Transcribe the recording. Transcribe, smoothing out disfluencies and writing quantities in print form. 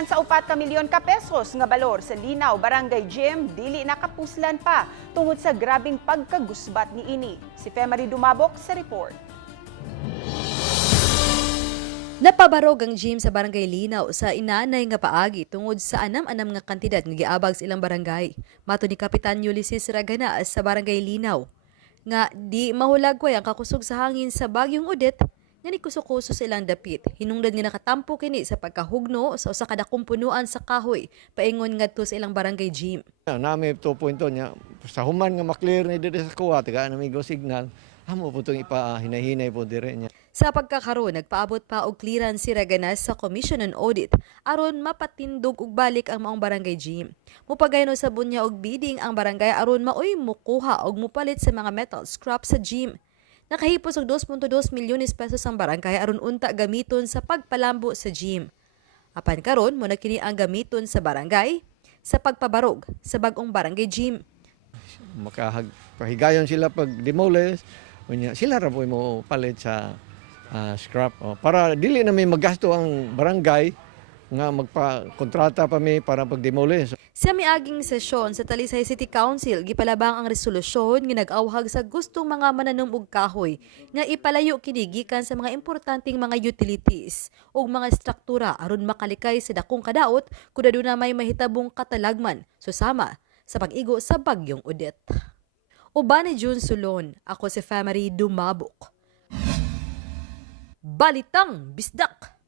Bisan sa 4 ka milyon ka pesos nga balor sa Linaw Barangay Gym, dili nakapuslan pa tungod sa grabing pagkagusbat ni ini. Si Femari Dumabok sa report. Napabarog ang gym sa Barangay Linaw sa inanay nga paagi tungod sa anam-anam nga kantidad nga giabag sa ilang barangay. Mato ni Kapitan Ulysses Ragana sa Barangay Linaw nga di mahulagway ang kakusog sa hangin sa Bagyong Odette nga nikuso-kuso sa ilang dapit. Hinungdan nga nakatampo kini sa pagkahugno sa usa ka dakong punuan sa kahoy paingon ngadto sa ilang barangay gym. Nami 2.0 niya sa human nga maklear ni diri sa kuwa taga namigo signal amo po itong ipahinay-hinay po dire niya. Sa pagkakaroon, nagpaabot pa og clearance si Raganas sa Commission on Audit aron mapatindog og balik ang maong barangay gym. Mupagayno sa bunya og bidding ang barangay aron maoy mukuha og mupalit sa mga metal scrap sa gym. Nakahipos og 2.2 milyones pesos ang barangay aron unta gamiton sa pagpalambo sa gym. Apan karon mo na kini ang gamiton sa barangay sa pagpabarog sa bag-ong barangay gym. Makahigayon sila pag demolish, sila ra po mo palit sa scrap para dili na may magasto ang barangay nga magpa-kontrata pa mi para pag-demolish. Sa miaging sesyon sa Talisay City Council, gipalabang ang resolusyon nga nag-awhag sa gustong mga mananom og kahoy nga ipalayo kini gikan sa mga importanteng mga utilities ug mga struktura aron makalikay sa dakong kadaot kun aduna may mahitabong katalagman susama sa pag-igo sa Bagyong Odette. Uban ni June Sulon, ako si Femari Dumabok. Balitang Bisdak!